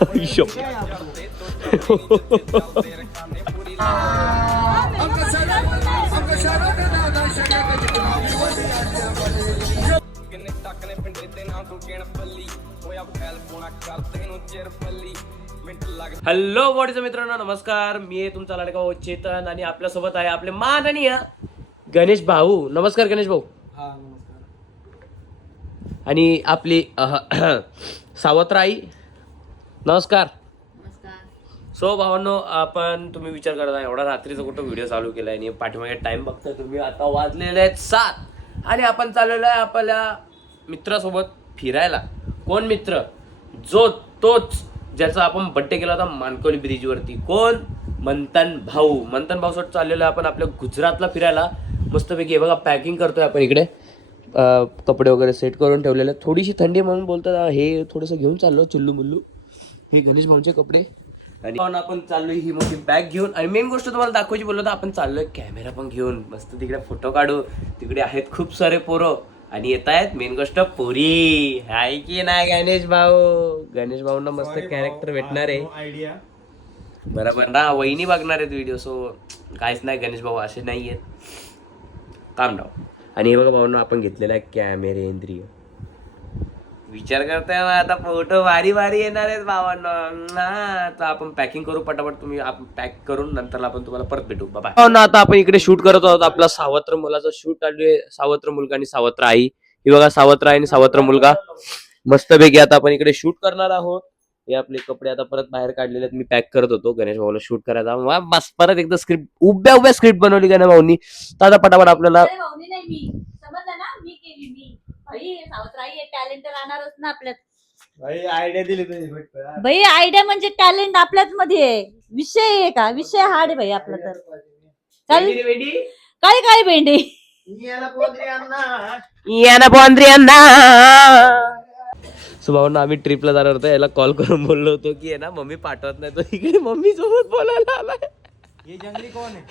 Hello what is मित्रांनो, नमस्कार. मी तुमचा लाडका चेतन आणि आपल्यासोबत आहे आपले माननीय गणेश भाऊ. नमस्कार गणेश भाऊ. हा नमस्कार. आणि आपली सावत्राई. नमस्कार. सो भावांनो, आपण तुम्ही विचार करता एवढा रात्रीचा कुठं व्हिडिओ चालू केलाय आणि पाठीमागे टाइम बघता तुम्ही. आता वाजलेले आहेत 7 आणि आपण चाललेलो आहे आपल्या मित्रासोबत फिरायला. कोण मित्र? तोच ज्याचा आपण बड्डे केला होता मानकोली ब्रिजवरती. कोण? मंथन भाऊ. मंथन भाऊ सोबत चाललेलो आहे आपण आपल्या गुजरातला फिरायला. मस्तपैकी बघा पॅकिंग करतोय आपण इकडे. कपडे वगैरे सेट करून ठेवलेले. थोडीशी थंडी म्हणून बोलतात हे थोडंसं घेऊन चाललो चुल्लू मुल्लू. हे गणेश भाऊंचे कपडे आणि आपण चाललोय ही मोठी बॅग घेऊन. आणि मेन गोष्ट तुम्हाला दाखवायची बोललो तर आपण चाललोय कॅमेरा पण घेऊन. मस्त तिकडे फोटो काढू. तिकडे आहेत खूप सारे पोरं आणि येत आहेत मेन गोष्ट पोरी. हाय की नाही गणेश भाऊ? गणेश भाऊंना मस्त कॅरेक्टर भेटणार आहे. आयडिया बरोबर ना? वहिनी बघणार आहेत व्हिडिओ. सो काहीच नाही गणेश भाऊ असे नाही आहेत. काम डाव. आणि हे बघा भाऊंना आपण घेतलेला आहे कॅमेरेंद्रिय. विचार करताय आता फोटो भारी येणार आहेत भावांना. तर आपण पॅकिंग करू पटापट. तुम्ही आपण पॅक करून नंतर आपण तुम्हाला परत भेटू. बाबा. आता आपण इकडे शूट करत आहोत. आपला सावत्र मुलाचा शूट चालू आहे. सावत्र मुलगा आणि सावत्र आई. ही बघा सावत्र आई आणि सावत्र मुलगा. मस्तपैकी आता आपण इकडे शूट करणार आहोत. हे आपले कपडे आता परत बाहेर काढलेले आहेत. मी पॅक करत होतो गणेश भाऊला शूट करायचा. बस परत एकदा स्क्रिप्ट उभ्या स्क्रिप्ट बनवली गणेश भाऊनी. तर आता पटापट आपल्याला टॅलेंट राहणारच ना आपल्यात. आयडिया दिली भाई आयडिया म्हणजे टॅलेंट आपल्याच मध्ये आहे. विषय आहे का? विषय हार्ड आहे भाई आपला. तर काय भेंडी सुभावना आम्ही ट्रिपला जाणार होतो. याला कॉल करून बोललो होतो की ना मम्मी पाठवत नाही. तो इकडे मम्मी सोबत बोलायला आलाय. ये जंगली कौन है?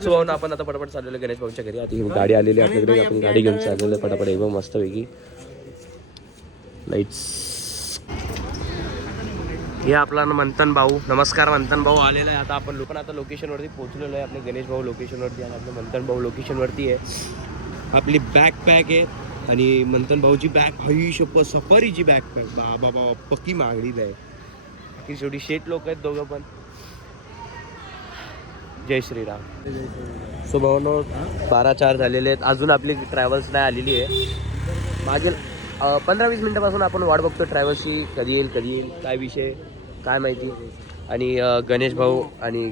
सुभावना आपण आता पटापट चाललेलो गणेश भाऊच्या घरी. आता गाडी आलेली आपल्याकडे. आपण गाडी घेऊन चाललेलो पटापट एकदम मस्तपैकी. लाईट्स. हे आपला मंथन भाऊ. नमस्कार मंथन भाऊ आलेला आहे. आता आपण आता लोकेशनवरती पोहोचलेलो आहे. आपले गणेश भाऊ लोकेशनवरती आणि आपलं मंथन भाऊ लोकेशनवरती आहे. आपली बॅकपॅक आहे आणि मंथन भाऊची बॅग हई शप्प सफारीची बॅकपॅक. बाबा पक्की मागणीला आहे. की शेवटी शेट लोक आहेत दोघं पण. जय श्रीराम. सो भाऊनो 12:04 झालेले आहेत. अजून आपली ट्रॅव्हल्स नाही आलेली आहे. मागील 15-20 मिनिटापासून आपण वाट बघतो ट्रॅव्हल्सची. कधी येईल काय विषय काय माहिती. आणि गणेश भाऊ आणि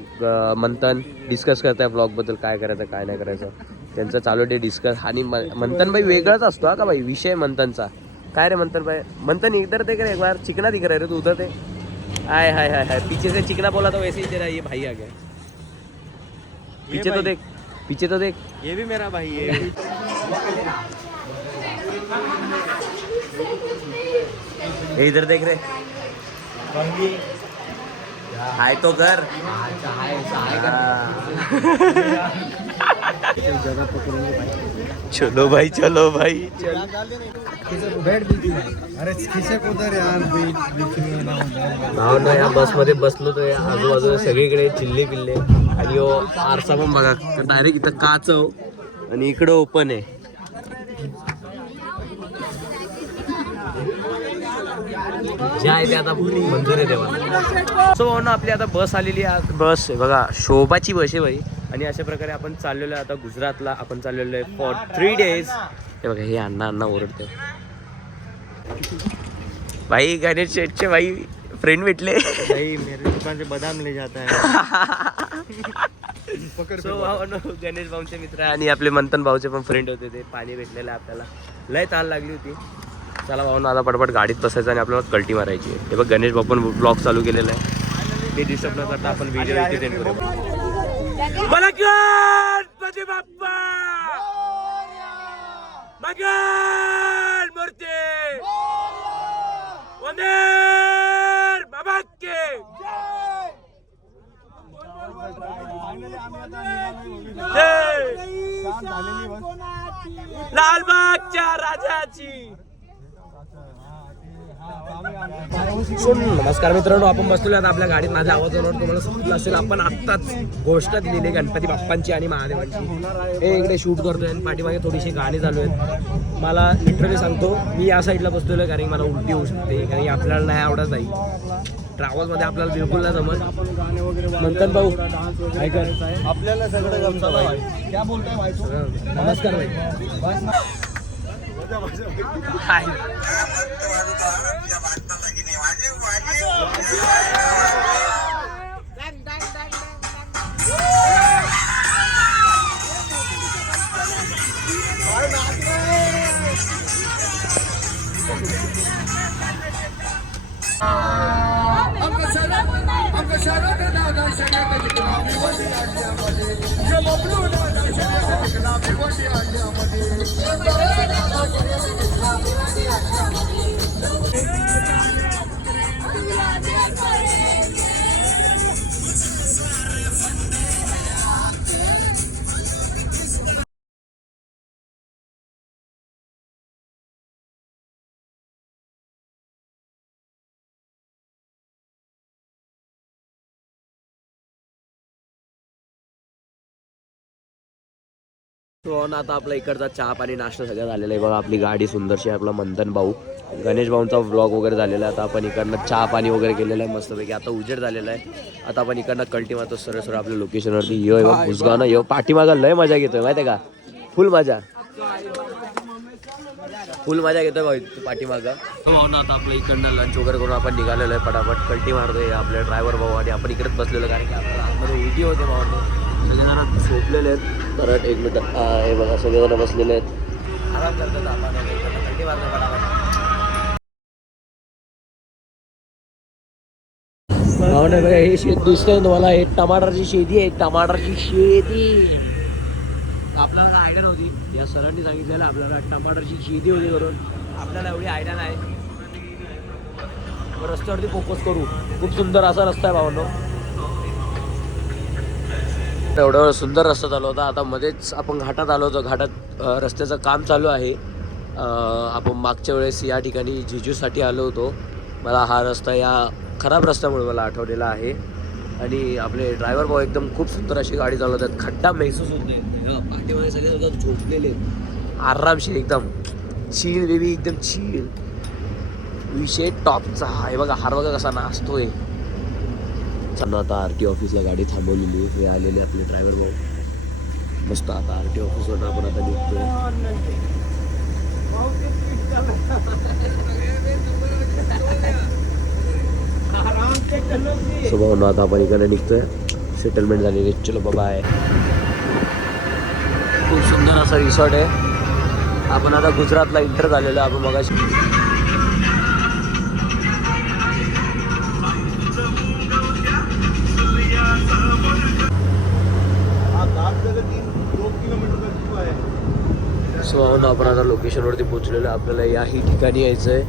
मंथन डिस्कस करत आहे ब्लॉगबद्दल. काय करायचं काय नाही करायचं त्यांचं चालू डे डिस्कस. आणि मंथन भाई वेगळाच असतो हा का भाई विषय मंथनचा. काय रे मंथन भाई? मंथन इधर देख रे एक बार. चिकना दिख रहा है रे तू उधर. ते हाय पीछे से चिकना बोला तो वैसे ही तेरा ये भाई आ गया. पीछे तो देख. ये भी मेरा भाई है. इधर देख रे. हाय तो कर. चलो भाई चलो. अरे खिशक उधर यार. भाव ना या बस मध्ये बसलो तर आजूबाजूला सगळीकडे चिल्ले पिल्ले. आणि आरसा पण बघा डायरेक्ट इथं काच आणि इकडं ओपन आहे. जे आहे ते आता मंजूर आहे तेव्हा. सो ना आपली आता बस आलेली आहे. बस आहे बघा शोभाची बस आहे भाई. आणि अशा प्रकारे आपण चाललेलो आहे आता गुजरातला. आपण चाललेलो आहे फॉर 3 days. हे बघा हे अण्णा ओरडते भाई. गणेश शेठचे भाई फ्रेंड भेटले. भाई मेरे दुकान से बादाम ले जाता है. गणेश भाऊंचे मित्र आणि आपले मंथन भाऊचे पण फ्रेंड होते. ते पाणी भेटलेलं आहे आपल्याला. लय ताण लागली होती. चला भाऊ आता पटपट गाडीत बसायचं आणि आपल्याला कल्टी मारायची आहे. हे बघ गणेश भाऊ पण ब्लॉग चालू केलेला आहे. ते डिस्टर्ब न करता आपण व्हिडिओ इथे सेंड करू. गणपती बाप्पा मंगल मूर्ती वंदे बाबा के. लालबागच्या राजाची. नमस्कार मित्रांनो, आपण बसलेलो आता आपल्या गाडीत. माझ्या आवाजावर तुम्हाला समजलं असेल, आपण आत्ताच गोष्ट दिलेली गणपती बाप्पांची आणि महादेवांची. हे इकडे शूट करतोय आणि पाठीमागे थोडीशी गाणी चालू आहेत. मला लिटरली सांगतो, मी या साईडला बसलेलो आहे कारण मला उलटी होऊ शकते, कारण आपल्याला नाही आवडत नाही. ट्रॅव्हल्समध्ये आपल्याला बिलकुल नाही जमत. मंथन भाऊ आपल्याला सगळं जमतं भाई. क्या बोलताय भाई तू? नमस्कार भाई. आता आपला इकडचा चहा पाणी नाश्ता सगळं झालेला आहे बघा. आपली गाडी सुंदरशी आहे. आपला मंथन भाऊ, गणेश भाऊंचा व्लॉग वगैरे झालेला आहे. आता आपण इकडनं चहा पाणी वगैरे केलेलं आहे मस्तपैकी. आता उजेड झालेला आहे. आता आपण इकडनं कल्टी मारतो सरळ सरळ आपल्या लोकेशनवरती. यो भुसगाव यो पाठीमागा लय मजा घेतोय माहिती आहे का? फुल मजा घेतोय भाऊ तू पाठीमागा. भाऊ ना आता आपलं इकडनं लंच वगैरे करून आपण निघालेलो आहे. पटापट कल्टी मारतोय आपले ड्रायव्हर भाऊ आणि आपण इकडेच बसलेलो कारण की आपल्याला आतमध्ये उलटी होते भाऊ. सगळेजण झोपलेले आहेत. परत एक मिनिट हे बघा, सगळेजण बसलेले आहेत, आराम करतात. आपण कल्टी मारतोय पटापट. भाऊ नाही बघा, हे शेत दिसतंय तुम्हाला, हे टमाटरची शेती आहे. टमाटरची शेती आपल्याला आयडिया नव्हती. या सरांनी सांगितलेलं आपल्याला टमाटरची शेती होती करून. आपल्याला एवढी आयडिया नाही. रस्त्यावरती फोकस करू. खूप सुंदर असा रस्ता आहे भावांनो. एवढा सुंदर रस्ता चालू होता. आता मध्येच आपण घाटात आलो होतो. घाटात रस्त्याचं काम चालू आहे. आपण मागच्या वेळेस या ठिकाणी जिजूसाठी आलो होतो. मला हा रस्ता या खराब रस्त्यामुळे मला आठवलेला आहे. आणि आपले ड्रायव्हर भाऊ एकदम खूप सुंदर अशी गाडी चालवतात. खड्डा महसूस होत नाही. पाठीमागे सगळे सुद्धा झोपलेले आरामशीर, एकदम चील बेबी, एकदम चील. विषय टॉपचा आहे बघा. हार बघा कसा नाचतोय. आता RT ऑफिसला गाडी थांबवलेली. हे आलेले आपले ड्रायव्हर भाऊ मस्त. आता RT ऑफिसवर आपण आता निघतोय. सो भाऊ आता आपण इकडे निघतोय. सेटलमेंट झालेली. चलो बाबा आहे. खूप सुंदर असा रिसॉर्ट आहे. आपण आता गुजरातला इंटर झालेलो आहे. आपण मगाशी सो आपण आता लोकेशनवरती पोहोचलेलो आहे. आपल्याला याही ठिकाणी यायचं आहे.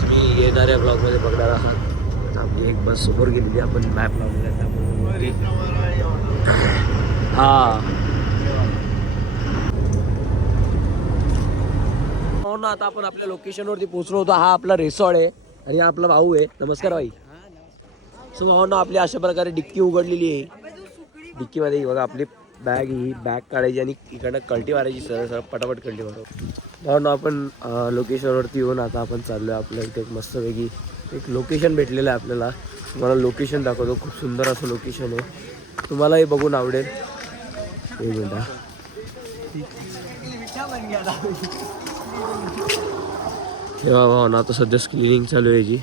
तुम्ही येणाऱ्या ब्लॉगमध्ये बघणार आहात. आपली एक बस समोर गेलेली. आपण मॅप लावलेला आहे त्यामुळे हो ना. आता आपण आपल्या लोकेशनवरती पोहोचलो होतो. हा आपला रिसॉर्ट आहे आणि हा आपला भाऊ आहे. नमस्कार भाई. सो भाऊ ना आपली अशा प्रकारे डिक्की उघडलेली आहे. डिक्कीमध्ये बघा आपली बॅग, ही बॅग काढायची आणि इकडनं कल्टी मारायची. सरळ सरळ पटापट कल्टी मारू. म्हणून आपण लोकेशनवरती येऊन आता आपण चाललो आहे. आपल्या इथे एक मस्तपैकी एक लोकेशन भेटलेलं आहे आपल्याला. तुम्हाला लोकेशन दाखवतो. खूप सुंदर असं लोकेशन आहे. तुम्हालाही बघून आवडेल. एक मिनिट. तेव्हा भाऊ ना आता सध्या क्लिनिंग चालू आहे याची.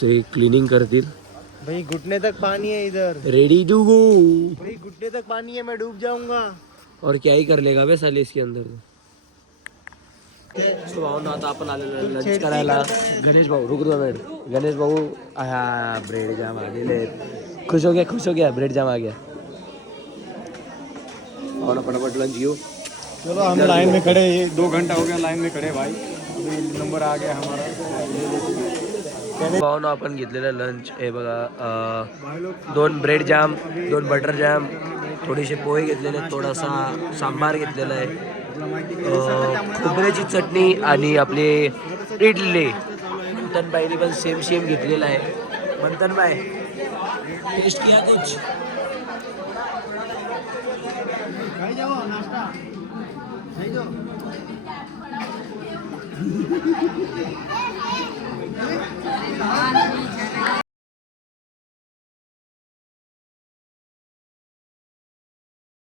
ते क्लिनिंग करतील. भाई घुटने तक पानी है इधर. Ready to go. भाई घुटने तक पानी है, मैं डूब जाऊंगा. और क्या ही कर लेगा बे साले इसके अंदर. तो भाऊ ना आता आपण आलेलो लंच करायला. गणेश भाऊ रुक दो मिनट. गणेश भाऊ हा ब्रेड जाम आलेले आहेत. खुश हो गया ब्रेड जाम आ गया. और ना फटाफट लंच घेऊ. चलो हम लाइन में खड़े. 2 घंटा हो गया लाइन में खड़े भाई. अभी नंबर आ गया हमारा. भाऊ आपण घेतलेलं लंच हे बघा. 2 ब्रेड जॅम, 2 बटर जॅम थोडेसे पोहे घेतलेले आहेत, थोडासा सांबार घेतलेला आहे, खोबऱ्याची चटणी आणि आपले इडली. मंथनबाईने पण सेम घेतलेला आहे. मंथनबाई टेस्ट किया कुछ?